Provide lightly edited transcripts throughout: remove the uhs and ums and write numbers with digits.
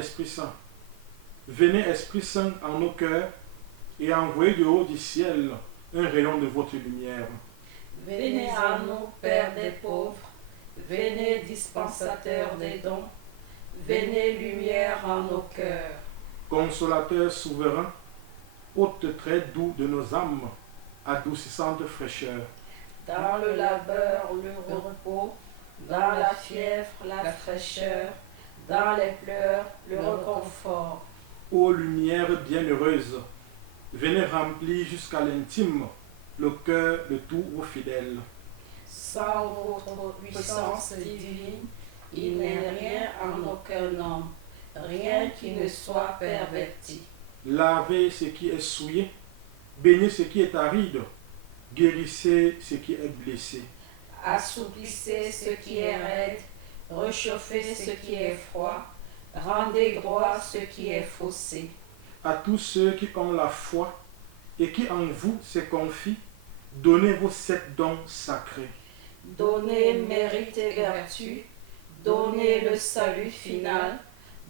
l'Esprit Saint. Venez, Esprit Saint, en nos cœurs et envoyez du haut du ciel un rayon de votre lumière. Venez à nous, Père des pauvres, venez, dispensateur des dons, venez, lumière en nos cœurs. Consolateur souverain, hôte très doux de nos âmes, adoucissante fraîcheur. Dans le labeur, le repos, dans la fièvre, la fraîcheur, dans les pleurs, le réconfort. Ô lumière bienheureuse, venez remplir jusqu'à l'intime le cœur de tous vos fidèles. Sans votre puissance divine, il n'est rien en aucun homme, rien qui ne soit perverti. Lavez ce qui est souillé, baignez ce qui est aride, guérissez ce qui est blessé. Assouplissez ce qui est raide, réchauffez ce qui est froid, rendez droit ce qui est faussé. À tous ceux qui ont la foi et qui en vous se confient, donnez vos 7 dons sacrés. Donnez mérite et vertu, donnez le salut final,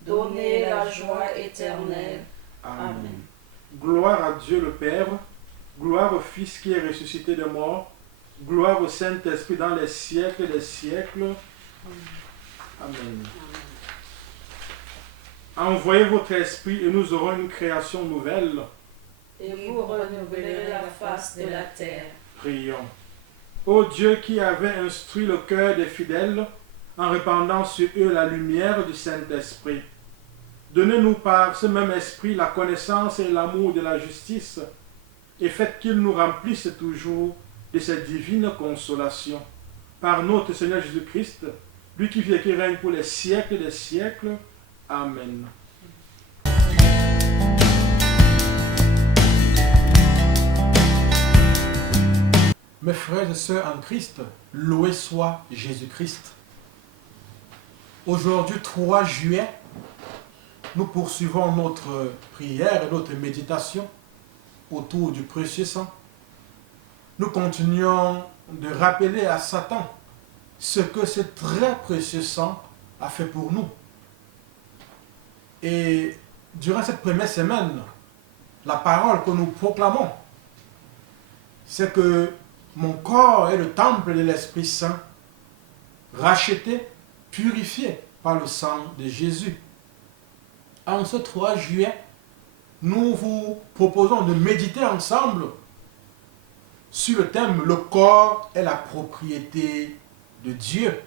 donnez la joie éternelle. Amen. Gloire à Dieu le Père, gloire au Fils qui est ressuscité des morts, gloire au Saint-Esprit dans les siècles des siècles. Amen. Envoyez votre esprit et nous aurons une création nouvelle. Et vous renouvelerez la face de la terre. Prions. Ô Dieu qui avait instruit le cœur des fidèles en répandant sur eux la lumière du Saint-Esprit, donnez-nous par ce même esprit la connaissance et l'amour de la justice et faites qu'il nous remplisse toujours de cette divine consolation. Par notre Seigneur Jésus-Christ, lui qui vit et qui règne pour les siècles des siècles. Amen. Mes frères et sœurs en Christ, loué soit Jésus-Christ. Aujourd'hui, 3 juillet, nous poursuivons notre prière et notre méditation autour du précieux sang. Nous continuons de rappeler à Satan ce que ce très précieux sang a fait pour nous. Et durant cette première semaine, la parole que nous proclamons, c'est que mon corps est le temple de l'Esprit Saint, racheté, purifié par le sang de Jésus. En ce 3 juillet, nous vous proposons de méditer ensemble sur le thème « Le corps est la propriété de Dieu ».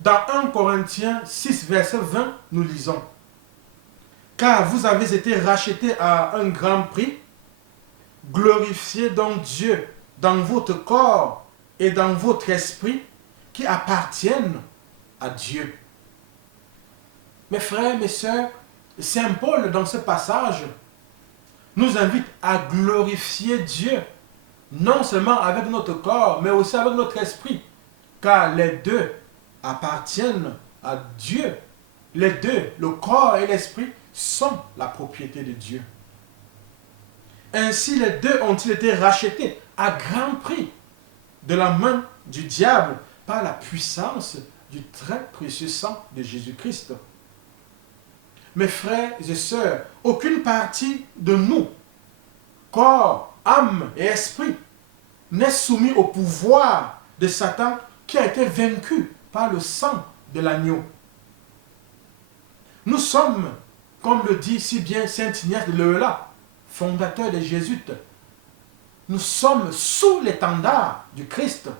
Dans 1 Corinthiens 6, verset 20, nous lisons « Car vous avez été rachetés à un grand prix, glorifiez donc Dieu dans votre corps et dans votre esprit qui appartiennent à Dieu. » Mes frères, mes sœurs, Saint Paul, dans ce passage, nous invite à glorifier Dieu, non seulement avec notre corps, mais aussi avec notre esprit, car les deux appartiennent à Dieu. Les deux, le corps et l'esprit, sont la propriété de Dieu. Ainsi, les deux ont-ils été rachetés à grand prix de la main du diable par la puissance du très précieux sang de Jésus-Christ. Mes frères et sœurs, aucune partie de nous, corps, âme et esprit, n'est soumise au pouvoir de Satan qui a été vaincu par le sang de l'agneau. Nous sommes, comme le dit si bien saint Ignace de Loyola, fondateur des Jésuites, nous sommes sous l'étendard du Christ.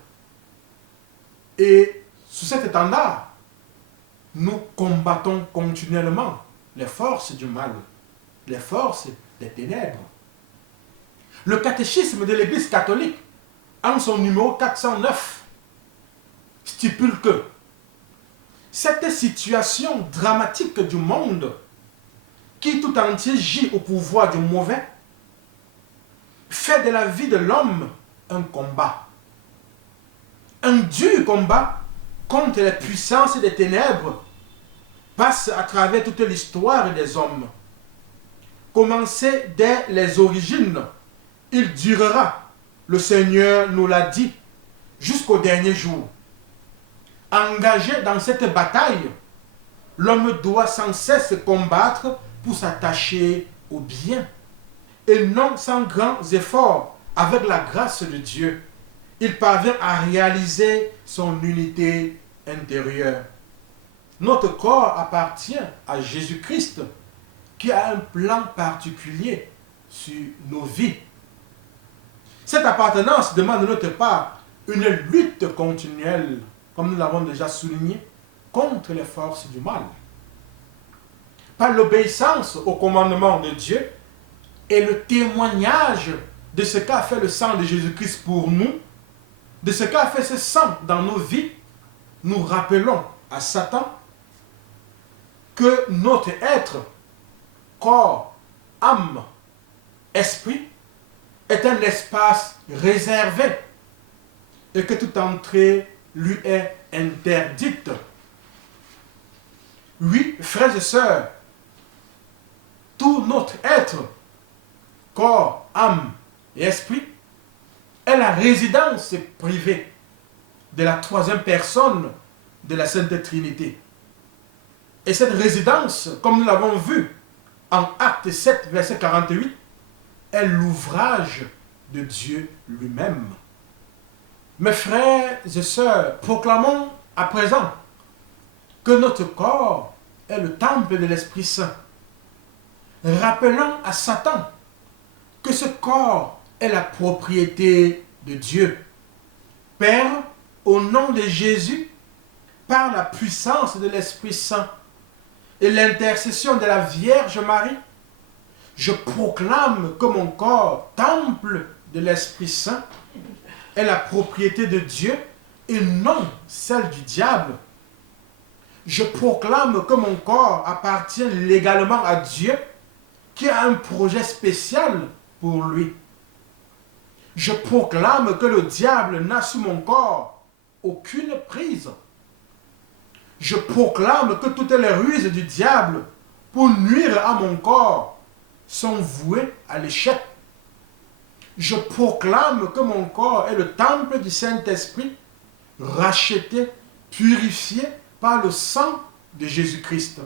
Et sous cet étendard, nous combattons continuellement les forces du mal, les forces des ténèbres. Le catéchisme de l'Église catholique, en son numéro 409, stipule que cette situation dramatique du monde, qui tout entier gît au pouvoir du mauvais, fait de la vie de l'homme un combat. Un dur combat contre les puissances des ténèbres passe à travers toute l'histoire des hommes. Commencé dès les origines, il durera, le Seigneur nous l'a dit, jusqu'au dernier jour. Engagés dans cette bataille, l'homme doit sans cesse combattre pour s'attacher au bien. Et non sans grands efforts, avec la grâce de Dieu, il parvient à réaliser son unité intérieure. Notre corps appartient à Jésus-Christ, qui a un plan particulier sur nos vies. Cette appartenance demande de notre part une lutte continuelle, comme nous l'avons déjà souligné, contre les forces du mal. Par l'obéissance au commandement de Dieu et le témoignage de ce qu'a fait le sang de Jésus-Christ pour nous, de ce qu'a fait ce sang dans nos vies, nous rappelons à Satan que notre être, corps, âme, esprit, est un espace réservé et que toute entrée lui est interdite. Oui, frères et sœurs, tout notre être, corps, âme et esprit, est la résidence privée de la troisième personne de la Sainte Trinité. Et cette résidence, comme nous l'avons vu en Acte 7, verset 48, est l'ouvrage de Dieu lui-même. Mes frères et sœurs, proclamons à présent que notre corps est le temple de l'Esprit Saint. Rappelons à Satan que ce corps est la propriété de Dieu. Père, au nom de Jésus, par la puissance de l'Esprit Saint et l'intercession de la Vierge Marie, je proclame que mon corps, temple de l'Esprit Saint, est la propriété de Dieu et non celle du diable. Je proclame que mon corps appartient légalement à Dieu, qui a un projet spécial pour lui. Je proclame que le diable n'a sur mon corps aucune prise. Je proclame que toutes les ruses du diable pour nuire à mon corps sont vouées à l'échec. Je proclame que mon corps est le temple du Saint-Esprit, racheté, purifié par le sang de Jésus-Christ.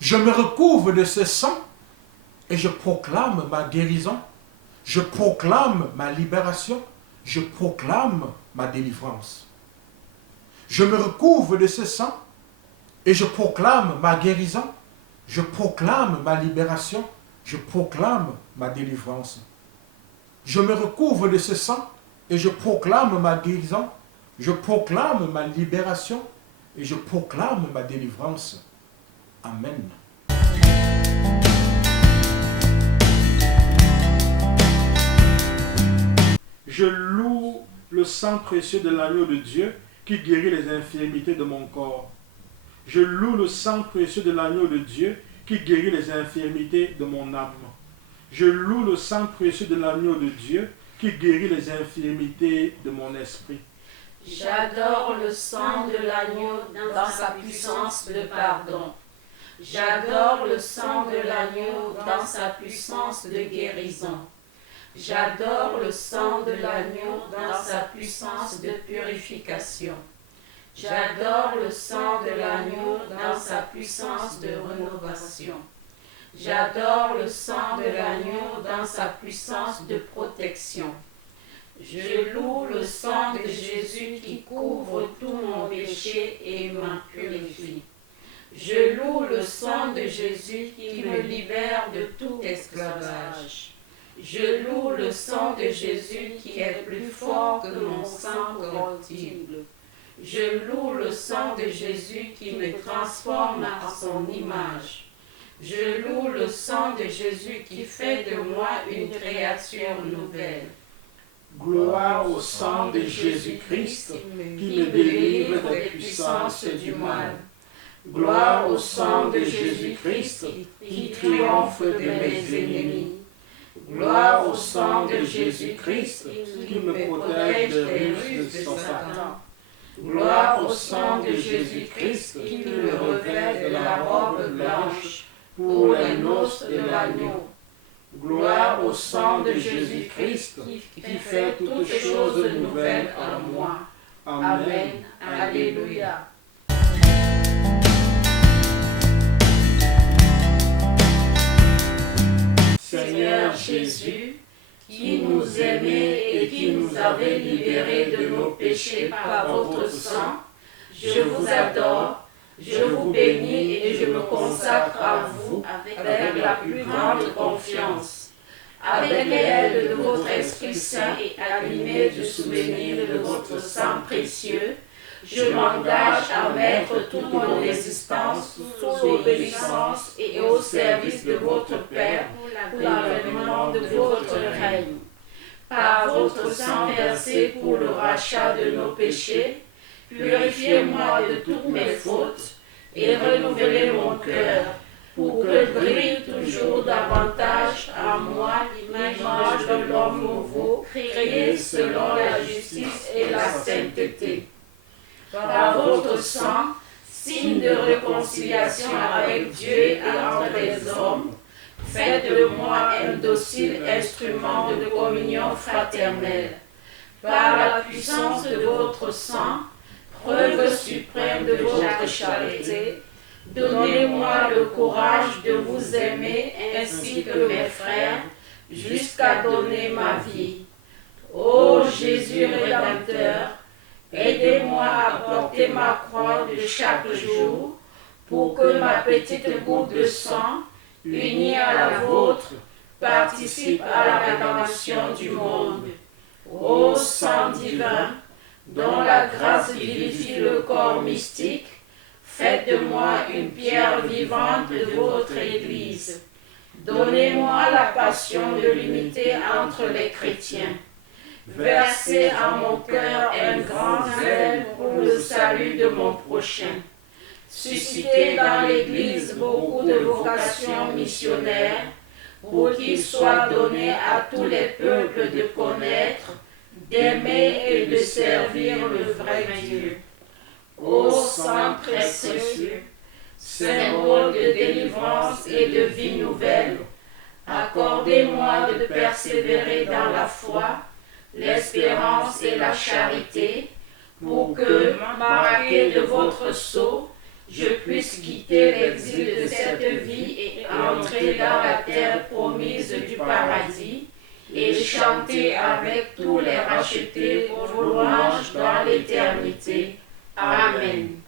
Je me recouvre de ce sang et je proclame ma guérison, je proclame ma libération, je proclame ma délivrance. Je me recouvre de ce sang et je proclame ma guérison, je proclame ma libération, je proclame ma délivrance. Je me recouvre de ce sang et je proclame ma guérison, je proclame ma libération et je proclame ma délivrance. Amen. Je loue le sang précieux de l'agneau de Dieu qui guérit les infirmités de mon corps. Je loue le sang précieux de l'agneau de Dieu qui guérit les infirmités de mon âme. Je loue le sang précieux de l'agneau de Dieu qui guérit les infirmités de mon esprit. J'adore le sang de l'agneau dans sa puissance de pardon. J'adore le sang de l'agneau dans sa puissance de guérison. J'adore le sang de l'agneau dans sa puissance de purification. J'adore le sang de l'agneau dans sa puissance de rénovation. J'adore le sang de l'agneau dans sa puissance de protection. Je loue le sang de Jésus qui couvre tout mon péché et m'en purifie. Je loue le sang de Jésus qui me libère de tout esclavage. Je loue le sang de Jésus qui est plus fort que mon sang corruptible. Je loue le sang de Jésus qui me transforme à son image. Je loue le sang de Jésus qui fait de moi une créature nouvelle. Gloire au sang de Jésus-Christ qui me délivre des puissances du mal. Gloire au sang de Jésus-Christ qui triomphe de mes ennemis. Gloire au sang de Jésus-Christ qui me protège des ruses de Satan. Gloire au sang de Jésus-Christ qui me revêt de la robe blanche pour les noces de l'agneau. Gloire au sang de Jésus-Christ qui fait toutes choses nouvelles en moi. Amen. Alléluia. Jésus, qui nous aimait et qui nous avait libérés de nos péchés par votre sang, je vous adore, je vous bénis et je me consacre à vous avec la plus grande confiance. Avec l'aide de votre Esprit Saint et animé du souvenir de votre sang précieux, je m'engage à mettre toute mon existence sous l'obéissance et au service de votre Père pour l'avènement de votre règne. Par votre sang versé pour le rachat de nos péchés, purifiez-moi de toutes mes fautes et renouvelez mon cœur pour que brille toujours davantage en moi l'image de l'homme nouveau, créé selon la justice et la sainteté. Par votre sang, signe de réconciliation avec Dieu et entre les hommes, faites de moi un docile instrument de communion fraternelle. Par la puissance de votre sang, preuve suprême de votre charité, donnez-moi le courage de vous aimer ainsi que mes frères, jusqu'à donner ma vie. Ô Jésus Rédempteur, aidez-moi à porter ma croix de chaque jour pour que ma petite goutte de sang, unie à la vôtre, participe à la rédemption du monde. Ô sang divin, dont la grâce vivifie le corps mystique, faites de moi une pierre vivante de votre Église. Donnez-moi la passion de l'unité entre les chrétiens. Versez en mon cœur un grand zèle pour le salut de mon prochain. Suscitez dans l'Église beaucoup de vocations missionnaires pour qu'il soit donné à tous les peuples de connaître, d'aimer et de servir le vrai Dieu. Ô sang précieux, symbole de délivrance et de vie nouvelle, accordez-moi de persévérer dans la foi, l'espérance et la charité, pour que, marqué de votre sceau, je puisse quitter l'exil de cette vie et entrer dans la terre promise du paradis, et chanter avec tous les rachetés vos louanges dans l'éternité. Amen.